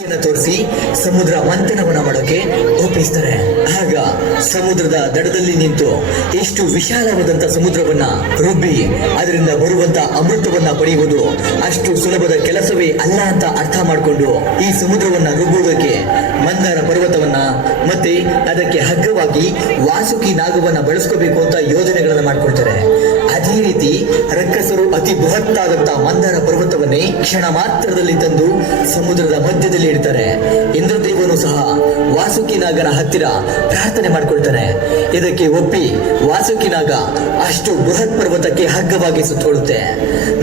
ತೋರಿಸಿ ಸಮುದ್ರ ಮಂಥನವನ್ನ ಮಾಡೋಕೆ ಒಪ್ಪಿಸ್ತಾರೆ. ಆಗ ಸಮುದ್ರದ ದಡದಲ್ಲಿ ನಿಂತು ಎಷ್ಟು ವಿಶಾಲವಾದಂತ ಸಮುದ್ರವನ್ನ ರುಬ್ಬಿ ಅದರಿಂದ ಬರುವಂತ ಅಮೃತವನ್ನ ಪಡೆಯುವುದು ಅಷ್ಟು ಸುಲಭದ ಕೆಲಸವೇ ಅಲ್ಲ ಅಂತ ಅರ್ಥ ಮಾಡಿಕೊಂಡು ಈ ಸಮುದ್ರವನ್ನ ರುಬ್ಬುವುದಕ್ಕೆ ಮಂದಾರ ಪರ್ವತವನ್ನ ಮತ್ತೆ ಅದಕ್ಕೆ ಹಗ್ಗವಾಗಿ ವಾಸುಕಿ ನಾಗವನ್ನ ಬಳಸ್ಕೋಬೇಕು ಅಂತ ಯೋಜನೆಗಳನ್ನ ಮಾಡ್ಕೊಳ್ತಾರೆ. ಅದೇ ರೀತಿ ರಕ್ಕಸರು ಅತಿ ಬೃಹತ್ತಾದಂತಹ ಮಂದಾರ ಪರ್ವತವನ್ನೇ ಕ್ಷಣ ಮಾತ್ರದಲ್ಲಿ ತಂದು ಸಮುದ್ರದ ಮಧ್ಯದಲ್ಲಿ ಇಡ್ತಾರೆ. ಇಂದ್ರದೇವನು ಸಹ ವಾಸುಕಿ ನಾಗರ ಹತ್ತಿರ ಪ್ರಾರ್ಥನೆ ಮಾಡಿಕೊಳ್ತಾನೆ. ಇದಕ್ಕೆ ಒಪ್ಪಿ ವಾಸುಕಿ ನಾಗ ಅಷ್ಟು ಬೃಹತ್ ಪರ್ವತಕ್ಕೆ ಹಗ್ಗವಾಗಿ ಸುತ್ತೋಳುತ್ತೆ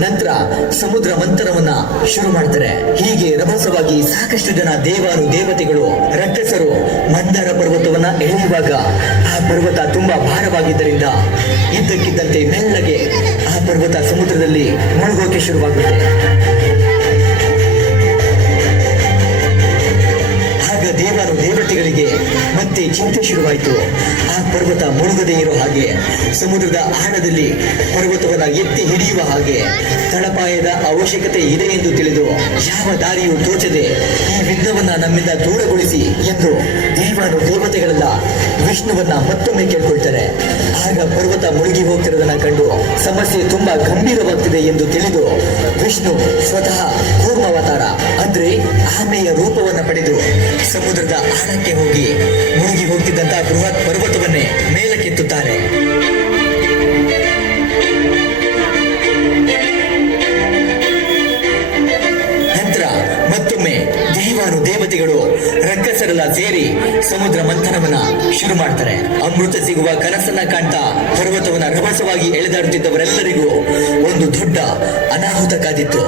ನಂತರ ಸಮುದ್ರ ಮಂಥನವನ್ನ ಶುರು ಮಾಡ್ತಾರೆ. ಹೀಗೆ ರಭಸವಾಗಿ ಸಾಕಷ್ಟು ಜನ ದೇವಾನು ದೇವತೆಗಳು, ರಕ್ಕಸರು ಮಂದಾರ ಪರ್ವತವನ್ನ ಎಳೆಯುವಾಗ ಆ ಪರ್ವತ ತುಂಬಾ ಭಾರವಾಗಿದ್ದರಿಂದ ಇದ್ದಕ್ಕಿದ್ದಂತೆ ಮೆಲ್ಲಗೆ ಪರ್ವತ ಸಮುದ್ರದಲ್ಲಿ ಮುಳುಗೋಕೆ ಶುರುವಾಗುತ್ತೆ ಆಗ ದೇವರು ದೇವತೆಗಳಿಗೆ ಮತ್ತೆ ಚಿಂತೆ ಶುರುವಾಯಿತು. ಪರ್ವತ ಮುಳುಗದೇ ಇರೋ ಹಾಗೆ, ಸಮುದ್ರದ ಆಳದಲ್ಲಿ ಪರ್ವತವನ್ನು ಎತ್ತಿ ಹಿಡಿಯುವ ಹಾಗೆ, ತಳಪಾಯದ ಅವಶ್ಯಕತೆ ಇದೆ ಎಂದು ತಿಳಿದು ಯಾವ ದಾರಿಯೂ ತೋಚದೆ ಈ ವಿಘ್ನವನ್ನ ನಮ್ಮಿಂದ ದೂರಗೊಳಿಸಿ ಎಂದು ದೇವಾನು ದೇವತೆಗಳೆಲ್ಲ ವಿಷ್ಣುವನ್ನ ಮತ್ತೊಮ್ಮೆ ಕೇಳ್ಕೊಳ್ತಾರೆ. ಆಗ ಪರ್ವತ ಮುಳುಗಿ ಹೋಗ್ತಿರೋದನ್ನ ಕಂಡು ಸಮಸ್ಯೆ ತುಂಬಾ ಗಂಭೀರವಾಗ್ತಿದೆ ಎಂದು ತಿಳಿದು ವಿಷ್ಣು ಸ್ವತಃ ಕೂರ್ಮಾವತಾರ, ಅಂದ್ರೆ ಆಮೆಯ ರೂಪವನ್ನ ಪಡೆದು ಸಮುದ್ರದ ಆಳಕ್ಕೆ ಹೋಗಿ ಮುಳುಗಿ ಹೋಗ್ತಿದ್ದಂತ ಬೃಹತ್ ಪರ್ವತವನ್ನೇ ಮೇಲಕ್ಕೆತ್ತುತ್ತಾರೆ. ನಂತರ ಮತ್ತೊಮ್ಮೆ ದೇವಾನು ದೇವತೆಗಳು ರಕ್ಕಸರೆಲ್ಲ ಸೇರಿ ಸಮುದ್ರ ಮಂಥನವನ್ನ ಶುರು ಮಾಡ್ತಾರೆ. ಅಮೃತ ಸಿಗುವ ಕನಸನ್ನ ಕಾಣ್ತಾ ಪರ್ವತವನ್ನ ರಭಸವಾಗಿ ಎಳೆದಾಡುತ್ತಿದ್ದವರೆಲ್ಲರಿಗೂ ಒಂದು ದೊಡ್ಡ ಅನಾಹುತ ಕಾದಿತ್ತು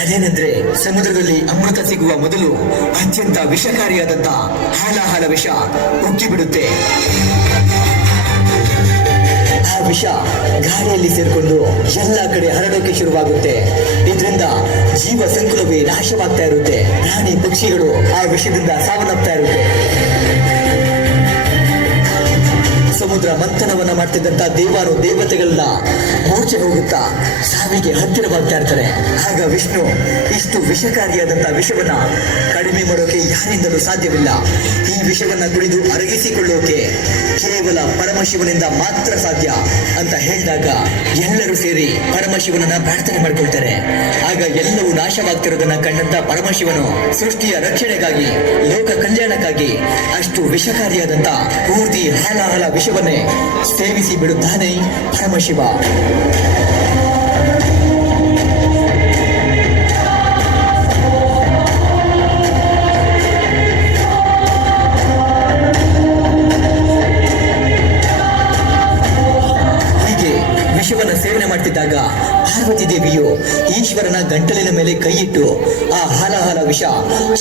ಅದೇನೆಂದ್ರೆ ಸಮುದ್ರದಲ್ಲಿ ಅಮೃತ ಸಿಗುವ ಮೊದಲು ಅತ್ಯಂತ ವಿಷಕಾರಿಯಾದಂತ ಹಾಲಾಹಾಲ ವಿಷ ಉಕ್ಕಿ ಬಿಡುತ್ತೆ ಆ ವಿಷ ಗಾಳಿಯಲ್ಲಿ ಸೇರಿಕೊಂಡು ಎಲ್ಲ ಕಡೆ ಹರಡೋಕೆ ಶುರುವಾಗುತ್ತೆ. ಇದರಿಂದ ಜೀವ ಸಂಕುಲವೇ ನಾಶವಾಗ್ತಾ ಇರುತ್ತೆ. ಪ್ರಾಣಿ ಪಕ್ಷಿಗಳು ಆ ವಿಷದಿಂದ ಸಾವನ್ನಪ್ತಾ ಇರುತ್ತೆ. ಸಮುದ್ರ ಮಂಥನವನ್ನ ಮಾಡ್ತಿದ್ದಂತ ದೇವರು ದೇವತೆಗಳನ್ನ ಮೂರ್ಛೆ ಹೋಗುತ್ತಾ ಸಾವಿಗೆ ಹತ್ತಿರವಾಗ್ತಾ ಇರ್ತಾರೆ. ಆಗ ವಿಷ್ಣು ಇಷ್ಟು ವಿಷಕಾರಿಯಾದಂತ ವಿಷವನ್ನ ಕಡಿಮೆ ಮಾಡೋಕೆ ಯಾರಿಂದಲೂ ಸಾಧ್ಯವಿಲ್ಲ. ಈ ವಿಷವನ್ನ ಕುಡಿದು ಅರಗಿಸಿಕೊಳ್ಳೋಕೆ ಕೇವಲ ಪರಮಶಿವನಿಂದ ಮಾತ್ರ ಸಾಧ್ಯ ಅಂತ ಹೇಳಿದಾಗ ಎಲ್ಲರೂ ಸೇರಿ ಪರಮಶಿವನನ್ನ ಪ್ರಾರ್ಥನೆ ಮಾಡ್ಕೊಳ್ತಾರೆ. ಆಗ ಎಲ್ಲವೂ ನಾಶವಾಗ್ತಿರೋದನ್ನ ಕಂಡಂತ ಪರಮಶಿವನು ಸೃಷ್ಟಿಯ ರಕ್ಷಣೆಗಾಗಿ, ಲೋಕ ಕಲ್ಯಾಣಕ್ಕಾಗಿ ಅಷ್ಟು ವಿಷಕಾರಿಯಾದಂತ ಪೂರ್ತಿ ಹಾಲಾಹಲ ವಿಷವನ್ನೇ ಸೇವಿಸಿ ಬಿಡುತ್ತಾನೆ ಪರಮಶಿವ. ವಿಷವನ್ನ ಸೇವನೆ ಮಾಡ್ತಿದ್ದಾಗ ಪಾರ್ವತಿ ದೇವಿಯು ಈಶ್ವರನ ಗಂಟಲಿನ ಮೇಲೆ ಕೈಯಿಟ್ಟು ಆ ಹಾಲಾಹಲ ವಿಷ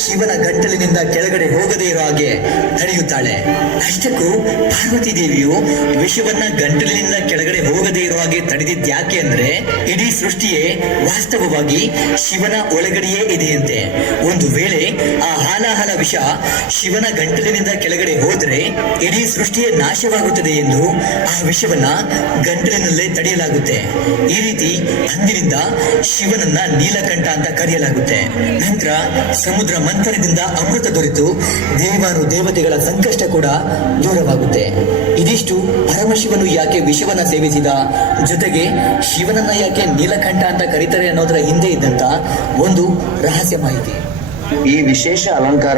ಶಿವನ ಗಂಟಲಿನಿಂದ ಕೆಳಗಡೆ ಹೋಗದೇ ಇರೋ ಹಾಗೆ ನಡೆಯುತ್ತಾಳೆ ಅಷ್ಟಕ್ಕೂ ಪಾರ್ವತಿ ದೇವಿಯು ವಿಷವನ್ನ ಗಂಟಲಿನಿಂದ ಕೆಳಗಡೆ ಹೋಗದೇ ಇರೋ ಹಾಗೆ ತಡೆದಿದ್ ಯಾಕೆ ಅಂದ್ರೆ ಇಡೀ ಸೃಷ್ಟಿಯೇ ವಾಸ್ತವವಾಗಿ ಶಿವನ ಒಳಗಡೆಯೇ ಇದೆಯಂತೆ. ಒಂದು ವೇಳೆ ಆ ಹಾಲಾಹಲ ವಿಷ ಶಿವನ ಗಂಟಲಿನಿಂದ ಕೆಳಗಡೆ ಹೋದ್ರೆ ಇಡೀ ಸೃಷ್ಟಿಯೇ ನಾಶವಾಗುತ್ತದೆ ಎಂದು ಆ ವಿಷವನ್ನ ಗಂಟಲಿನಲ್ಲೇ ತಡೆಯಲಾಗುತ್ತೆ. ಈ ರೀತಿ ಅಂದಿನಿಂದ ಶಿವನನ್ನ ನೀಲಕಂಠ ಅಂತ ಕರೆಯಲಾಗುತ್ತೆ. ನಂತರ ಸಮುದ್ರ ಮಂಥನದಿಂದ ಅಮೃತ ದೊರೆತು ದೇವಾರು ದೇವತೆಗಳ ಸಂಕಷ್ಟ ಕೂಡ ದೂರವಾಗುತ್ತೆ. ಇದಿಷ್ಟು ಪರಮಶಿವನು ಯಾಕೆ ವಿಷವನ್ನ ಸೇವಿಸಿದ? ಜೊತೆಗೆ ಶಿವನನ್ನ ಯಾಕೆ ನೀಲಕಂಠ ಅಂತ ಕರೀತಾರೆ ಅನ್ನೋದರ ಹಿಂದೆ ಇದ್ದಂತ ಒಂದು ರಹಸ್ಯ ಮಾಹಿತಿ. ಈ ವಿಶೇಷ ಅಲಂಕಾರ